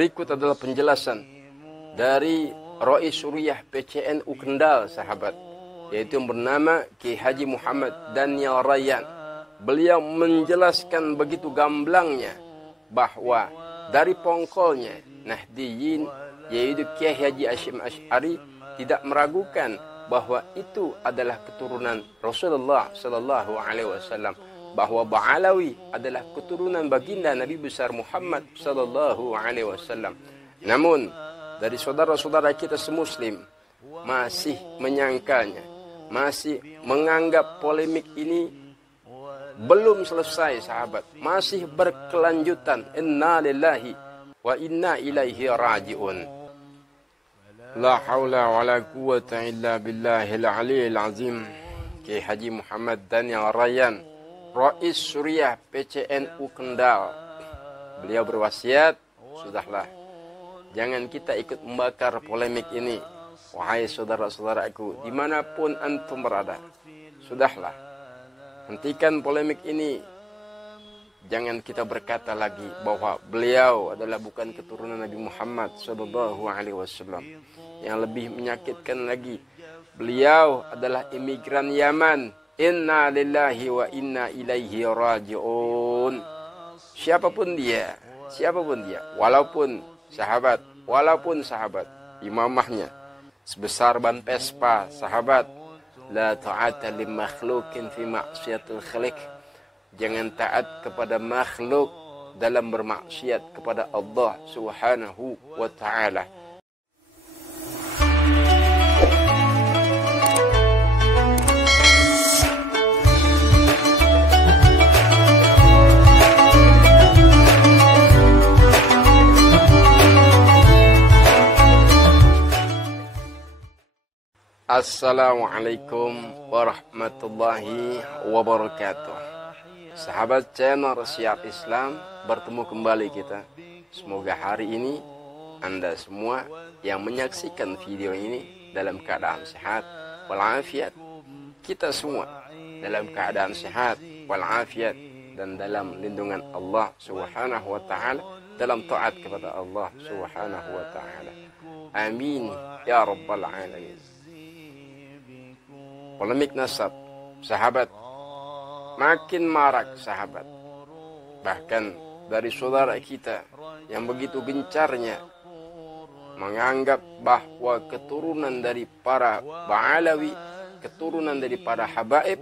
Berikut adalah penjelasan dari Rais Suriah PCNU Kendal, sahabat, yaitu yang bernama Ki Haji Muhammad Daniel Rayyan. Beliau menjelaskan begitu gamblangnya bahwa dari pongkolnya Nahdiyin, yaitu Kiai Haji Hasyim Asy'ari, tidak meragukan bahwa itu adalah keturunan Rasulullah Sallallahu Alaihi Wasallam, bahwa Ba'alawi adalah keturunan baginda Nabi besar Muhammad Sallallahu Alaihi Wasallam. Namun dari saudara-saudara kita semuslim masih menyangkalnya, masih menganggap polemik ini belum selesai, sahabat, masih berkelanjutan. Inna lillahi wa inna ilaihi raji'un. La haula wa la quwwata illa billahil aliyyil azim. Kiai Haji Muhammad Daniel Rayyan, Rais Suriah PCNU Kendal, beliau berwasiat, sudahlah, jangan kita ikut membakar polemik ini. Wahai saudara-saudaraku, dimanapun antum berada, sudahlah, hentikan polemik ini. Jangan kita berkata lagi bahwa beliau adalah bukan keturunan Nabi Muhammad Sallallahu Alaihi Wasallam. Yang lebih menyakitkan lagi, beliau adalah imigran Yaman. Inna lillahi wa inna ilaihi raji'un. Siapapun dia, walaupun sahabat, imamahnya sebesar ban Vespa, sahabat, la ta'ata li makhlukin fi ma'siyatil khaliq. Jangan taat kepada makhluk dalam bermaksiat kepada Allah Subhanahu wa ta'ala. Assalamualaikum warahmatullahi wabarakatuh. Sahabat channel Syiar Islam, bertemu kembali kita. Semoga hari ini Anda semua yang menyaksikan video ini dalam keadaan sehat walafiat. Kita semua dalam keadaan sehat walafiat dan dalam lindungan Allah Subhanahu wa ta'ala, dalam taat kepada Allah Subhanahu wa ta'ala. Amin ya rabbal alamin. Polemik nasab, sahabat, makin marak, sahabat. Bahkan dari saudara kita yang begitu gencarnya menganggap bahwa keturunan dari para Ba'alawi, keturunan dari para habaib,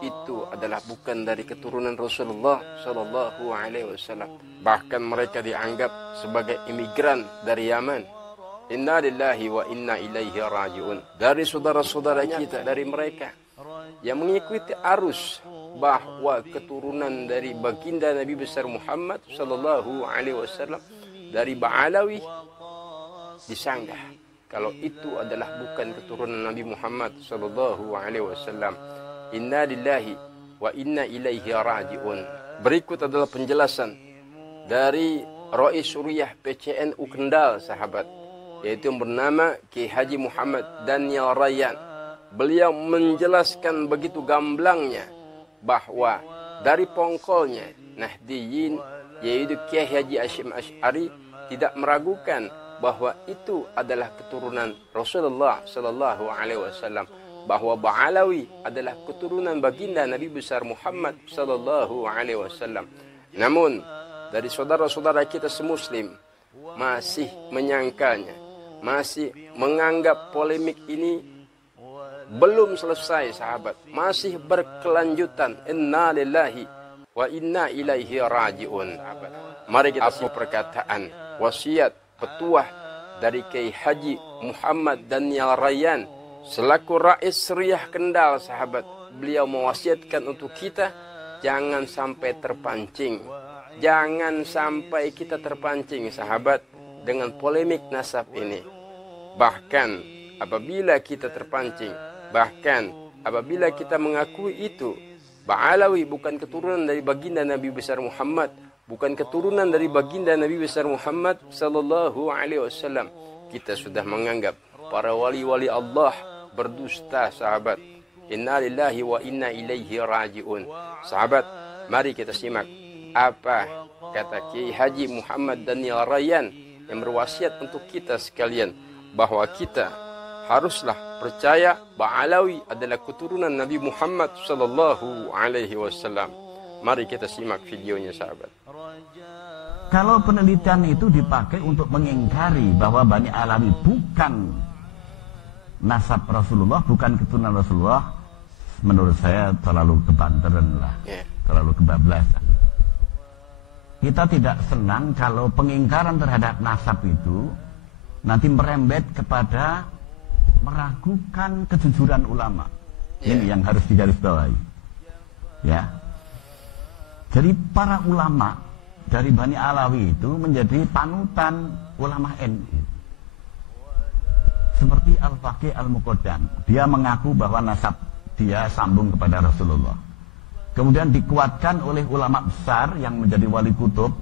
itu adalah bukan dari keturunan Rasulullah Sallallahu Alaihi Wasallam. Bahkan mereka dianggap sebagai imigran dari Yaman. Inna lillahi wa inna ilaihi raji'un. Dari saudara-saudara kita, dari mereka yang mengikuti arus bahwa keturunan dari baginda Nabi besar Muhammad Sallallahu Alaihi Wasallam dari Ba'alawi, disanggah kalau itu adalah bukan keturunan Nabi Muhammad Sallallahu Alaihi Wasallam. Inna lillahi wa inna ilaihi raji'un. Berikut adalah penjelasan dari Rais Suriah PCNU Kendal, sahabat, yaitu yang bernama Ki Haji Muhammad Daniel Rayyan. Beliau menjelaskan begitu gamblangnya bahwa dari pongkolnya Nahdiyin, yaitu Kiai Haji Hasyim Asy'ari, tidak meragukan bahwa itu adalah keturunan Rasulullah Sallallahu Alaihi Wasallam, bahwa Ba'alawi adalah keturunan baginda Nabi besar Muhammad Sallallahu Alaihi Wasallam. Namun dari saudara-saudara kita semuslim masih menyangkalnya, masih menganggap polemik ini belum selesai, sahabat, masih berkelanjutan. Inna lillahi wa inna ilaihi raji'un. Mari kita simak perkataan, wasiat, petuah dari Kiai Haji Muhammad Daniel Rayyan selaku Rais Suriah Kendal, sahabat. Beliau mewasiatkan untuk kita jangan sampai terpancing, jangan sampai kita terpancing, sahabat, dengan polemik nasab ini. Bahkan apabila kita terpancing, bahkan apabila kita mengakui itu Ba'alawi bukan keturunan dari baginda Nabi besar Muhammad, bukan keturunan dari baginda Nabi besar Muhammad Sallallahu Alaihi Wasallam, kita sudah menganggap para wali-wali Allah berdusta, sahabat. Inna lillahi wa inna ilaihi raji'un. Sahabat, mari kita simak apa kata Kiai Haji Muhammad Daniel Rayyan yang berwasiat untuk kita sekalian bahwa kita haruslah percaya bahwa Alawi adalah keturunan Nabi Muhammad sallallahu alaihi wasallam. Mari kita simak videonya, sahabat. Kalau penelitian itu dipakai untuk mengingkari bahwa Bani Alawi bukan nasab Rasulullah, bukan keturunan Rasulullah, menurut saya terlalu kebanteran lah, terlalu kebablasan. Kita tidak senang kalau pengingkaran terhadap nasab itu nanti merembet kepada meragukan kejujuran ulama. Ini yang harus digarisbawahi. Ya. Jadi para ulama dari Bani Alawi itu menjadi panutan ulama NU. Seperti Al-Faqih Al-Muqaddam, dia mengaku bahwa nasab dia sambung kepada Rasulullah. Kemudian dikuatkan oleh ulama besar yang menjadi wali kutub,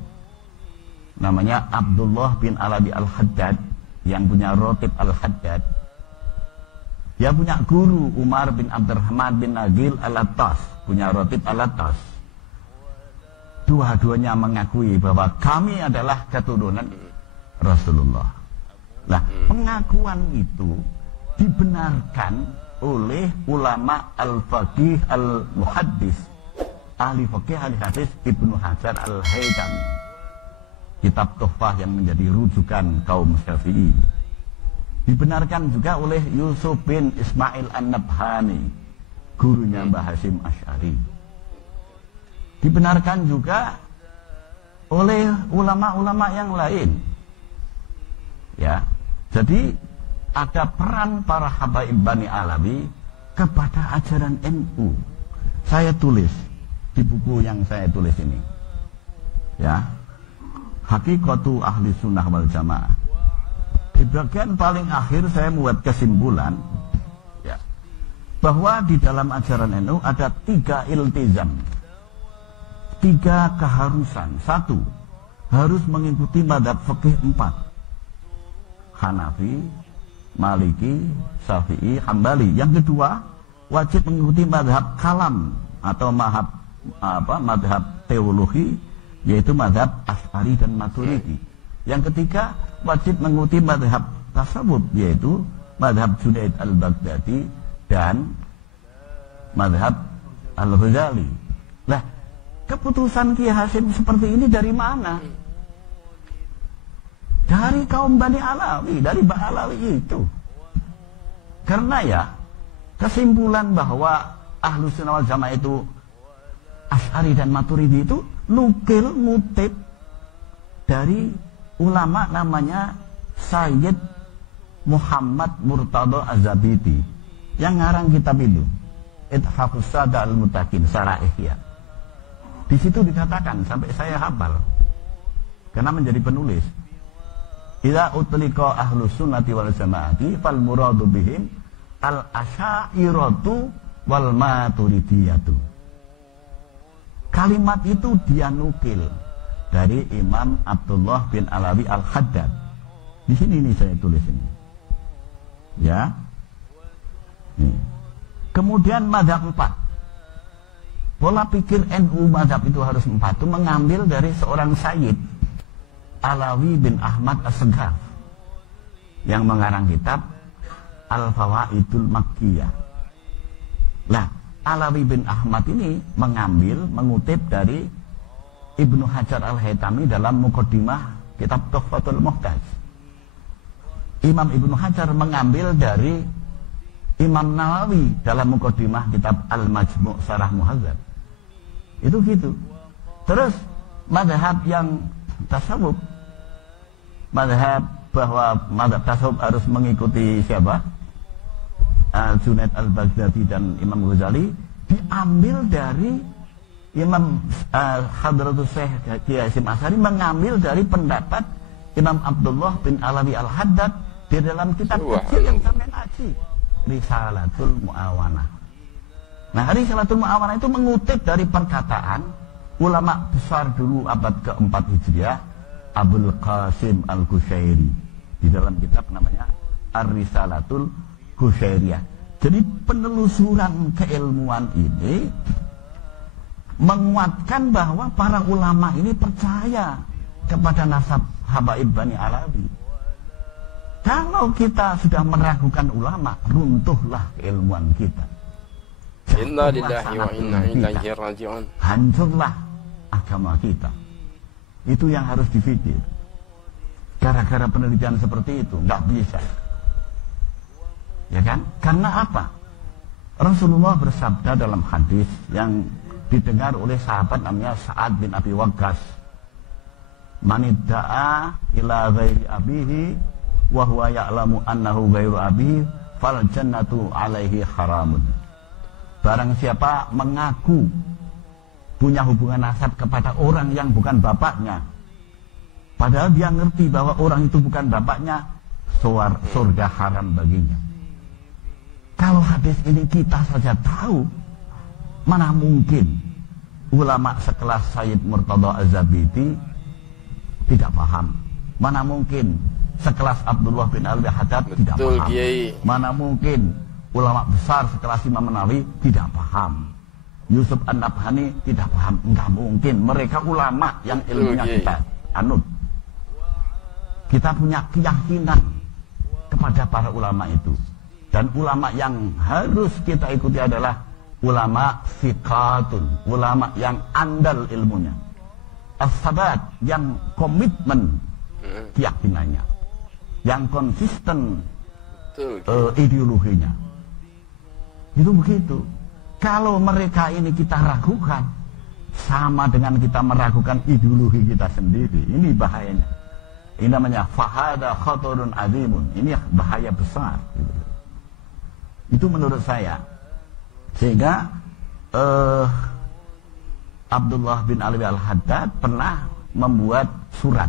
namanya Abdullah bin Alawi Al-Haddad, yang punya Rotib Al-Haddad. Dia punya guru Umar bin Abdurrahman bin Nagil Al-Attas, punya Rotib Al-Attas. Dua-duanya mengakui bahwa kami adalah keturunan Rasulullah. Nah, pengakuan itu dibenarkan oleh ulama al-faqih al-muhaddis, ahli faqih ahli hadis Ibnu Hajar al-Haytami, kitab Tuhfah yang menjadi rujukan kaum Syafi'i. Dibenarkan juga oleh Yusuf bin Ismail An-Nabhani, gurunya Mbah Hasyim Asy'ari. Dibenarkan juga oleh ulama-ulama yang lain. Ya, jadi ada peran para habaib Bani Alawi kepada ajaran NU. Saya tulis di buku yang saya tulis ini, ya, Hakikatu Ahli Sunnah wal Jamaah. Di bagian paling akhir saya membuat kesimpulan, ya, bahwa di dalam ajaran NU ada 3 iltizam, 3 keharusan. 1, harus mengikuti mazhab fikih 4. Hanafi, Maliki, Syafi'i, Hambali. Yang kedua, wajib mengikuti mazhab kalam atau mazhab teologi, yaitu mazhab Asy'ari dan Maturidi. Yang ketiga, wajib mengikuti mazhab tasawuf, yaitu mazhab Junaid al-Baghdadi dan mazhab al-Ghazali. Nah, keputusan Kiai Hasyim seperti ini dari mana? Dari kaum Bani Alawi, dari Bani Alawi itu. Karena ya, kesimpulan bahwa Ahlus Sunnah wal Jamaah itu Asy'ari dan Maturidi itu nukil, ngutip dari ulama namanya Sayyid Muhammad Murtadha Az-Zabidi yang ngarang kitab itu, Ithafus Sada al-Mutakin, Syarah Ihya. Di situ dikatakan, sampai saya hafal karena menjadi penulis, idza utliqa Ahlus Sunnati wal Jamaati fal muradu bihim al asy'ariyatu wal maturidiyatu. Kalimat itu dia nukil dari Imam Abdullah bin Alawi Al-Haddad. Di sini nih saya tulis ini. Ya. Nih. Kemudian mazhab 4. Pola pikir NU mazhab itu harus 4 itu mengambil dari seorang Sayyid Alawi bin Ahmad As-Seghaf yang mengarang kitab Al-Fawaidul Makkiyah. Nah, Alawi bin Ahmad ini mengutip dari Ibnu Hajar Al-Haytami dalam Muqaddimah kitab Tuhfatul Muhtaj. Imam Ibnu Hajar mengambil dari Imam Nawawi dalam Muqaddimah kitab Al-Majmu' Syarah Muhadzab. Itu gitu. Terus mazhab yang tasawuf, mazhab bahwa mazhab tasawuf harus mengikuti siapa? Junaid al-Baghdadi dan Imam Ghazali, diambil dari Imam Hadratus Syekh Kiai Hasyim Asy'ari, mengambil dari pendapat Imam Abdullah bin Alawi Al-Haddad di dalam kitab kecil yang sampai ngaji, Risalatul Mu'awanah. Nah, Risalatul Mu'awanah itu mengutip dari perkataan ulama besar dulu abad ke-4 Hijriah, Abul Qasim Al-Qushairi, di dalam kitab namanya Ar-Risalatul Qushairiyah. Jadi penelusuran keilmuan ini menguatkan bahwa para ulama ini percaya kepada nasab habaib Bani Alawi. Kalau kita sudah meragukan ulama, runtuhlah keilmuan kita. Inna lillahi wa inna ilaihi raji'un. Hancurlah agama kita. Itu yang harus dipikir. Gara-gara penelitian seperti itu, nggak bisa. Ya kan? Karena apa? Rasulullah bersabda dalam hadis yang didengar oleh sahabat namanya Sa'ad bin Abi Waqqas. Manidda'a ila ghairi abihi wa huwa ya'lamu annahu ghairu abihi fal jannatu alaihi haramun. Barang siapa mengaku punya hubungan nasab kepada orang yang bukan bapaknya, padahal dia ngerti bahwa orang itu bukan bapaknya, surga haram baginya. Kalau hadis ini kita saja tahu, mana mungkin ulama sekelas Sayyid Murtada Az-Zabidi tidak paham? Mana mungkin sekelas Abdullah bin Al-Haddad tidak paham? Mana mungkin ulama besar sekelas Imam Nawawi tidak paham? Yusuf An-Nabhani tidak paham? Enggak mungkin. Mereka ulama yang ilmunya kita anut. Kita punya keyakinan kepada para ulama itu. Dan ulama yang harus kita ikuti adalah ulama fiqatun, ulama yang andal ilmunya. As-sabat, yang komitmen keyakinannya, yang konsisten ideologinya. Itu begitu. Kalau mereka ini kita ragukan, sama dengan kita meragukan ideologi kita sendiri. Ini bahayanya. Ini namanya fahada khatarun azimun. Ini bahaya besar. Itu menurut saya. Sehingga Abdullah bin Alwi Al-Haddad pernah membuat surat.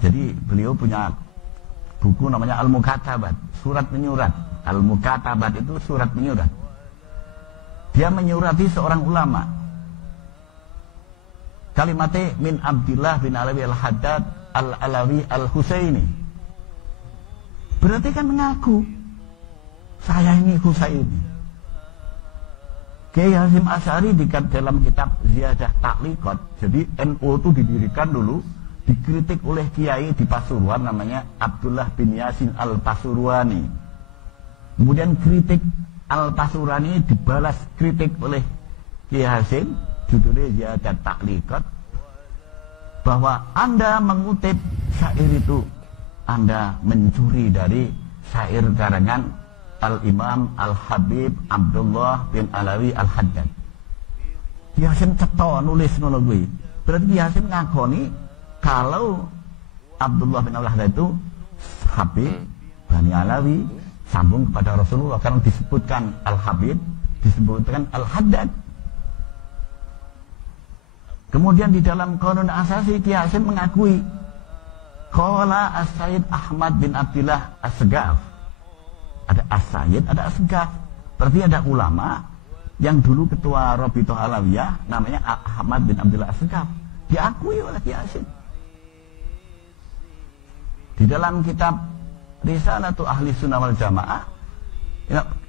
Jadi beliau punya buku namanya Al-Mukatabat, surat menyurat. Al-Mukatabat itu surat menyurat. Dia menyurati seorang ulama. Kalimatnya min Abdullah bin Alwi Al-Haddad Al-Alawi Al-Husaini. Berarti kan mengaku saya ini Husaini. Kiai Hasyim Asy'ari dalam kitab Ziyadah Ta'liqat. Jadi NU itu didirikan dulu, dikritik oleh kiai di Pasuruan namanya Abdullah bin Yasin Al-Pasurwani. Kemudian kritik Al-Pasurwani dibalas kritik oleh Kiai Hasyim, judulnya Ziyadah Ta'liqat, bahwa Anda mengutip syair itu, Anda mencuri dari syair karangan Al-Imam Al-Habib Abdullah bin Alawi Al-Haddad. Ki Hasyim cetha nulis ngono kuwi. Berarti Ki Hasyim ngakoni kalau Abdullah bin Al-Haddad itu Habib Bani Alawi sambung kepada Rasulullah, karena disebutkan Al-Habib, disebutkan Al-Haddad. Kemudian di dalam Qanun Asasi Ki Hasyim mengakui qala As-Sayyid Ahmad bin Abdillah As-Segaf. Ada As-Sayyid, ada As-Segaf. Berarti ada ulama yang dulu ketua Rabithah Alawiyah namanya Ahmad bin Abdillah As-Segaf. Diakui oleh Ki Hasyim. Di dalam kitab Risalatu Ahli Sunnah wal Jamaah,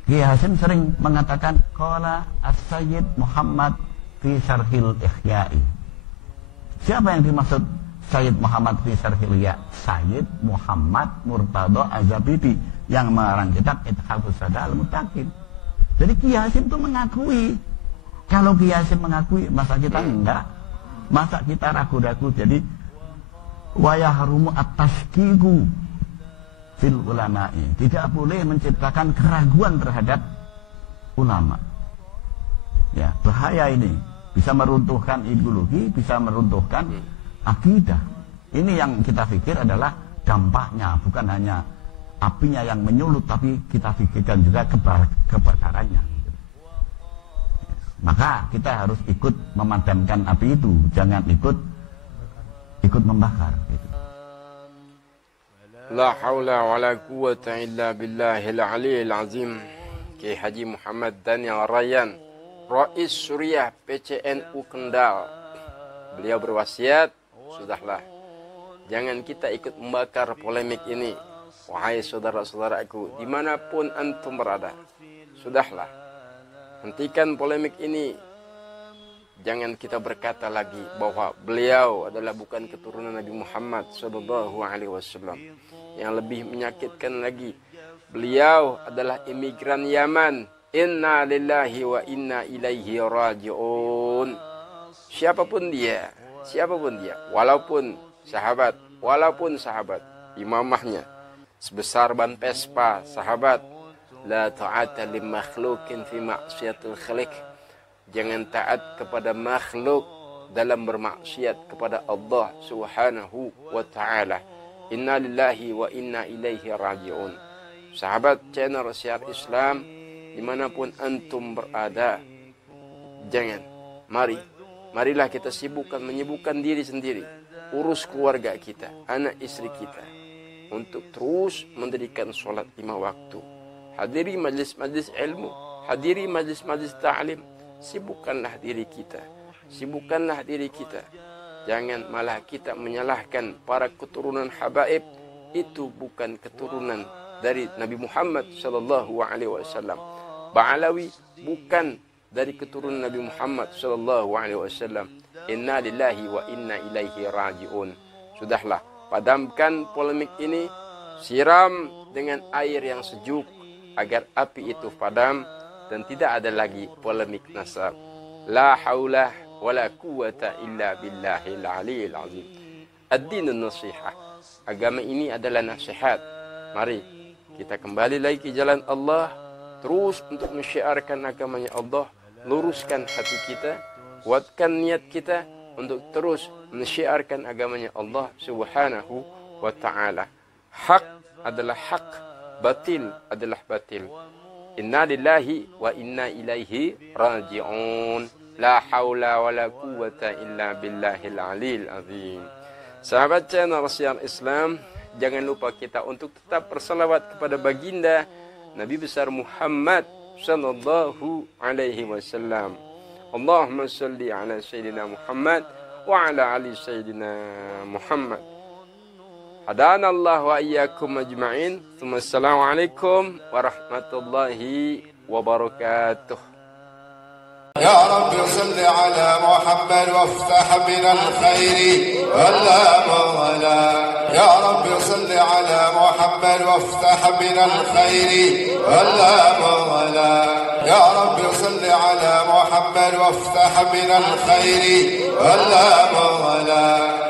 Ki Hasyim sering mengatakan qala As-Sayyid Muhammad fi Syarhil Ihya'i. Siapa yang dimaksud Sayyid Muhammad fi Syarhil Ihya'? Sayyid Muhammad Murtada Az-Zabidi yang mengarang kitab Ithafus Sada Al-Muttaqin. Jadi Ki Hasyim itu mengakui. Kalau Ki Hasyim mengakui, masa kita enggak? Masa kita ragu-ragu? Jadi wa yahrumu at-tashkiku fil ulama'i. Tidak boleh menciptakan keraguan terhadap ulama. Ya, bahaya ini. Bisa meruntuhkan ideologi, bisa meruntuhkan akidah. Ini yang kita pikir adalah dampaknya, bukan hanya apinya yang menyulut, tapi kita pikirkan juga kebakarannya. Maka kita harus ikut memadamkan api itu, jangan ikut membakar. La haula wa la quwwata illa billahil aliyyil azim. Kiai Haji Muhammad Daniel Rayyan, Rais Suriah PCNU Kendal. Beliau berwasiat, sudahlah, jangan kita ikut membakar polemik ini. Wahai saudara-saudaraku, dimanapun antum berada, sudahlah, hentikan polemik ini. Jangan kita berkata lagi bahwa beliau adalah bukan keturunan Nabi Muhammad Sallallahu Alaihi Wasallam. Yang lebih menyakitkan lagi, beliau adalah imigran Yaman. Inna lillahi wa inna ilaihi raji'un. Siapapun dia, walaupun sahabat, imamahnya sebesar ban Vespa, sahabat, la ta'ata li makhlukin fi ma'siyatil khaliq. Jangan taat kepada makhluk dalam bermaksiat kepada Allah Subhanahu wa taala. Inna lillahi wa inna ilaihi raji'un. Sahabat channel Syiar Islam dimanapun antum berada, marilah kita menyibukkan diri sendiri, urus keluarga kita, anak istri kita, untuk terus mendirikan sholat 5 waktu. Hadiri majlis-majlis ilmu, hadiri majlis-majlis ta'lim, sibukkanlah diri kita. Jangan malah kita menyalahkan para keturunan habaib. Itu bukan keturunan dari Nabi Muhammad sallallahu alaihi wasallam. Ba'alawi bukan dari keturunan Nabi Muhammad sallallahu alaihi wasallam. Inna lillahi wa inna ilaihi raji'un. Sudahlah, padamkan polemik ini, siram dengan air yang sejuk agar api itu padam dan tidak ada lagi polemik nasab. La haula wala quwata illa billahil aliyil azim. Ad-dinun nasihah. Agama ini adalah nasihat. Mari kita kembali lagi ke jalan Allah, terus untuk mensyiarkan agamanya Allah, luruskan hati kita, kuatkan niat kita untuk terus mensyiarkan agamanya Allah Subhanahu wa taala. Hak adalah hak, batil adalah batil. Inna lillahi wa inna ilaihi raji'un. La haula wa la quwata illa billahil aliyil azim. Sahabat channel Syiar Islam, jangan lupa kita untuk tetap bersalawat kepada baginda Nabi besar Muhammad sallallahu alaihi wasallam. Allahumma salli ala sayyidina Muhammad wa ala ali sayyidina Muhammad. Hadana Allah wa iyyakum ajma'in. Assalamualaikum warahmatullahi wabarakatuh. يا رب صل على محمد وافتح من الخير ولا مغلا. يا رب صل على محمد وافتح من الخير ولا مغلا. يا رب صل على محمد وافتح من الخير ولا مغلا.